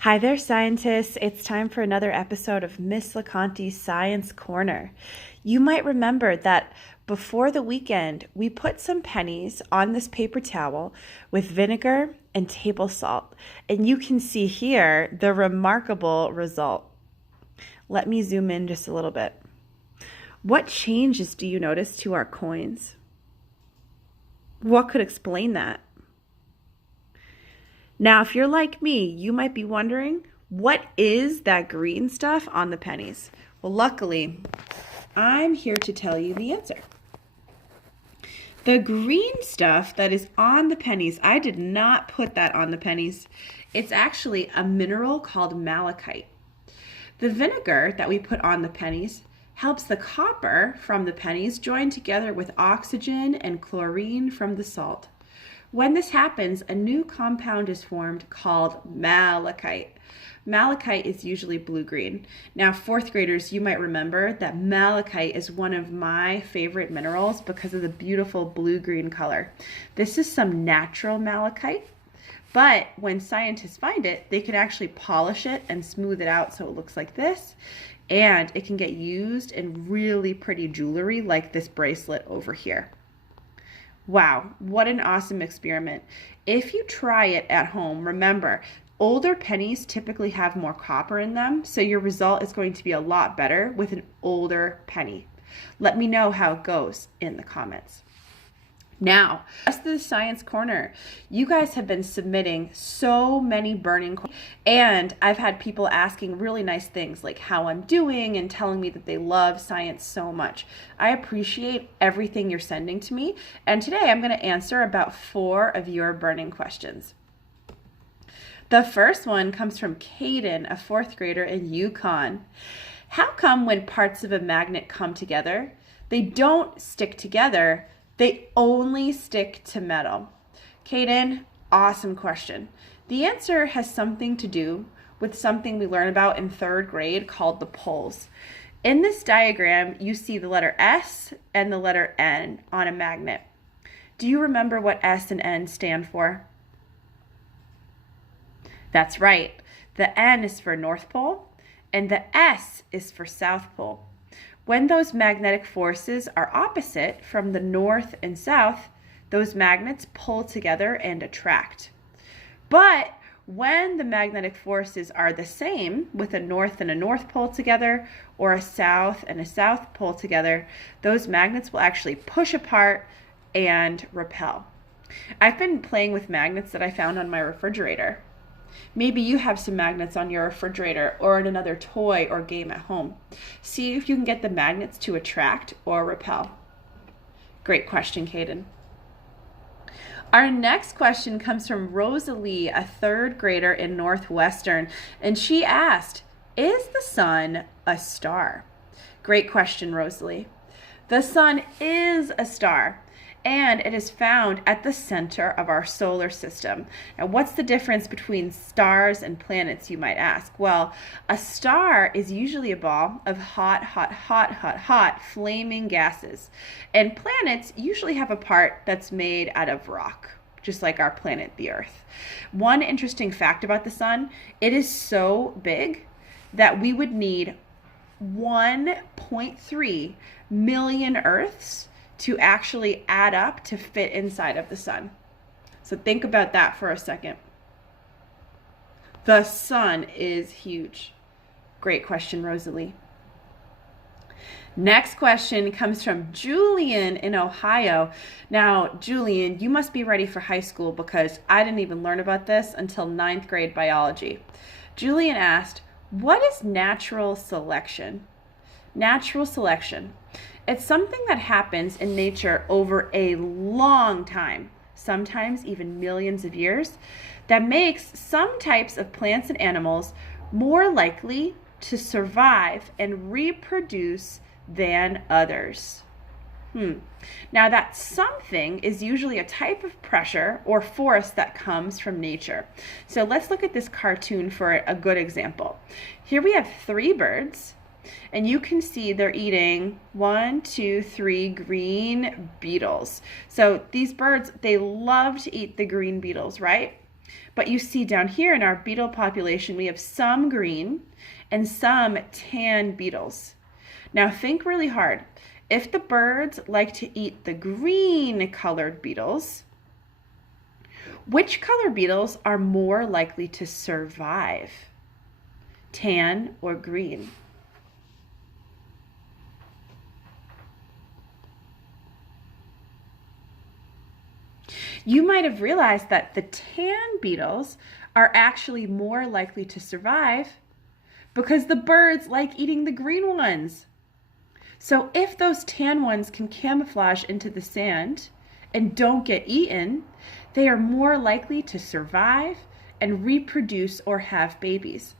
Hi there, scientists. It's time for another episode of Miss LaConte's Science Corner. You might remember that before the weekend, we put some pennies on this paper towel with vinegar and table salt, and you can see here the remarkable result. Let me zoom in just a little bit. What changes do you notice to our coins? What could explain that? Now, if you're like me, you might be wondering, what is that green stuff on the pennies? Well, luckily, I'm here to tell you the answer. The green stuff that is on the pennies, I did not put that on the pennies. It's actually a mineral called malachite. The vinegar that we put on the pennies helps the copper from the pennies join together with oxygen and chlorine from the salt. When this happens, a new compound is formed called malachite. Malachite is usually blue-green. Now, fourth graders, you might remember that malachite is one of my favorite minerals because of the beautiful blue-green color. This is some natural malachite, but when scientists find it, they can actually polish it and smooth it out so it looks like this, and it can get used in really pretty jewelry like this bracelet over here. Wow, what an awesome experiment. If you try it at home, remember, older pennies typically have more copper in them, so your result is going to be a lot better with an older penny. Let me know how it goes in the comments. Now, rest of the Science Corner. You guys have been submitting so many burning questions, and I've had people asking really nice things like how I'm doing and telling me that they love science so much. I appreciate everything you're sending to me, and today I'm going to answer about 4 of your burning questions. The first one comes from Caden, a 4th grader in Yukon. How come when parts of a magnet come together, they don't stick together? They only stick to metal? Caden, awesome question. The answer has something to do with something we learn about in 3rd grade called the poles. In this diagram, you see the letter S and the letter N on a magnet. Do you remember what S and N stand for? That's right. The N is for North Pole and the S is for South Pole. When those magnetic forces are opposite from the north and south, those magnets pull together and attract. But when the magnetic forces are the same, with a north and a north pole together, or a south and a south pole together, those magnets will actually push apart and repel. I've been playing with magnets that I found on my refrigerator. Maybe you have some magnets on your refrigerator or in another toy or game at home. See if you can get the magnets to attract or repel. Great question, Caden. Our next question comes from Rosalie, a 3rd grader in Northwestern, and she asked, is the sun a star? Great question, Rosalie. The sun is a star, and it is found at the center of our solar system. Now, what's the difference between stars and planets, you might ask? Well, a star is usually a ball of hot, flaming gases. And planets usually have a part that's made out of rock, just like our planet, the Earth. One interesting fact about the sun, it is so big that we would need 1.3 million Earths to actually add up to fit inside of the sun. So think about that for a second. The sun is huge. Great question, Rosalie. Next question comes from Julian in Ohio. Now, Julian, you must be ready for high school because I didn't even learn about this until 9th grade biology. Julian asked, what is natural selection? Natural selection. It's something that happens in nature over a long time, sometimes even millions of years, that makes some types of plants and animals more likely to survive and reproduce than others. Now, that something is usually a type of pressure or force that comes from nature. So let's look at this cartoon for a good example. Here we have 3 birds. And you can see they're eating 1, 2, 3 green beetles. So these birds, they love to eat the green beetles, right? But you see down here in our beetle population, we have some green and some tan beetles. Now think really hard. If the birds like to eat the green colored beetles, which color beetles are more likely to survive? Tan or green? You might have realized that the tan beetles are actually more likely to survive because the birds like eating the green ones. So if those tan ones can camouflage into the sand and don't get eaten, they are more likely to survive and reproduce or have babies.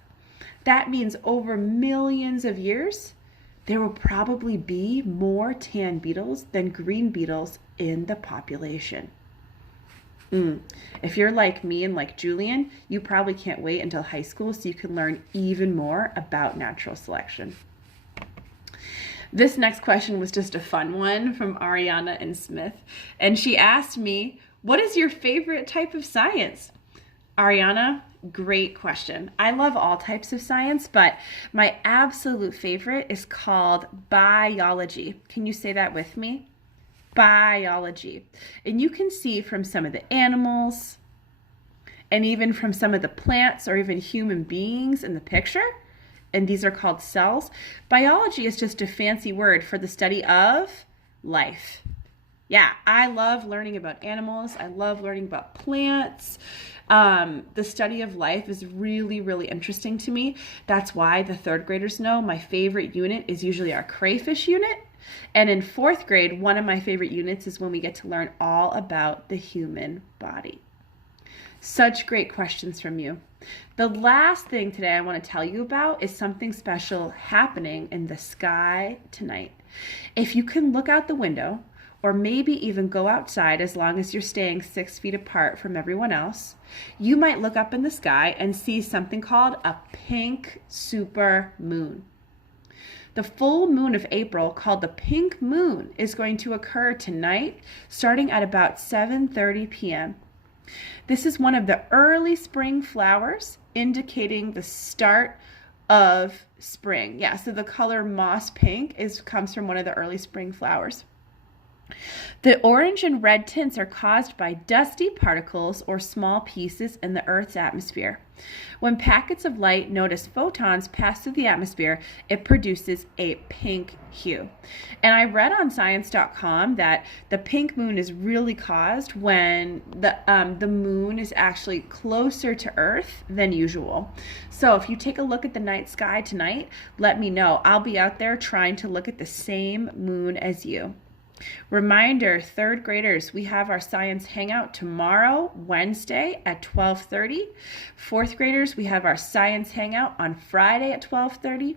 That means over millions of years, there will probably be more tan beetles than green beetles in the population. If you're like me and like Julian, you probably can't wait until high school so you can learn even more about natural selection. This next question was just a fun one from Ariana and Smith. And she asked me, what is your favorite type of science? Ariana, great question. I love all types of science, but my absolute favorite is called biology. Can you say that with me? Biology. And you can see from some of the animals and even from some of the plants or even human beings in the picture, and these are called cells. Biology is just a fancy word for the study of life. Yeah, I love learning about animals. I love learning about plants. The study of life is really, really interesting to me. That's why the third graders know my favorite unit is usually our crayfish unit. And in fourth grade, one of my favorite units is when we get to learn all about the human body. Such great questions from you. The last thing today I want to tell you about is something special happening in the sky tonight. If you can look out the window, or maybe even go outside as long as you're staying 6 feet apart from everyone else, you might look up in the sky and see something called a pink super moon. The full moon of April, called the pink moon, is going to occur tonight starting at about 7:30 p.m. This is one of the early spring flowers indicating the start of spring. Yeah, so the color moss pink comes from one of the early spring flowers. The orange and red tints are caused by dusty particles or small pieces in the Earth's atmosphere. When packets of light, known as photons, pass through the atmosphere, it produces a pink hue. And I read on science.com that the pink moon is really caused when the moon is actually closer to Earth than usual. So if you take a look at the night sky tonight, let me know. I'll be out there trying to look at the same moon as you. Reminder, third graders, we have our science hangout tomorrow, Wednesday at 12:30. Fourth graders, we have our science hangout on Friday at 12:30.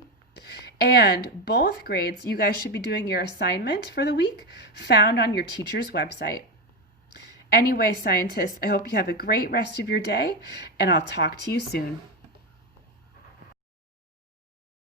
And both grades, you guys should be doing your assignment for the week found on your teacher's website. Anyway, scientists, I hope you have a great rest of your day, and I'll talk to you soon.